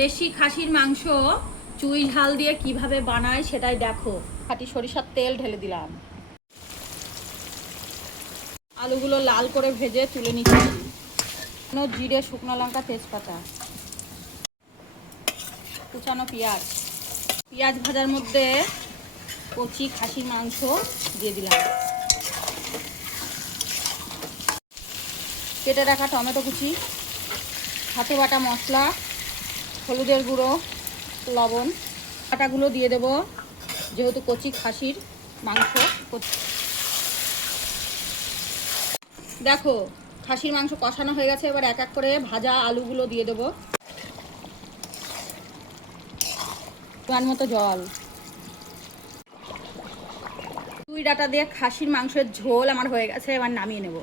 দেশি খাসির মাংস চুই ঝাল দিয়ে কিভাবে বানায় সেটাই দেখো। খাঁটি সরিষার তেল ঢেলে দিলাম, আলুগুলো লাল করে ভেজে তুলে নিচ্ছি। জিরে, শুকনো লঙ্কা, তেজপাতা, কুচানো পেঁয়াজ। পেঁয়াজ ভাজার মধ্যে কচি খাসির মাংস দিয়ে দিলাম, কেটে রাখা টমেটো কুচি, হাতে বাটা মশলা, হলুদের গুঁড়ো, লবণ। বাটাগুলো দিয়ে দেব, যেহেতু কচি খাসির মাংস। দেখো খাসির মাংস কষানো হয়ে গেছে, এবার এক এক করে ভাজা আলুগুলো দিয়ে দেবো। পরিমাণ মতো জল। চুই ডাঁটা দিয়ে খাসির মাংসের ঝোল আমার হয়ে গেছে, এবার নামিয়ে নেব।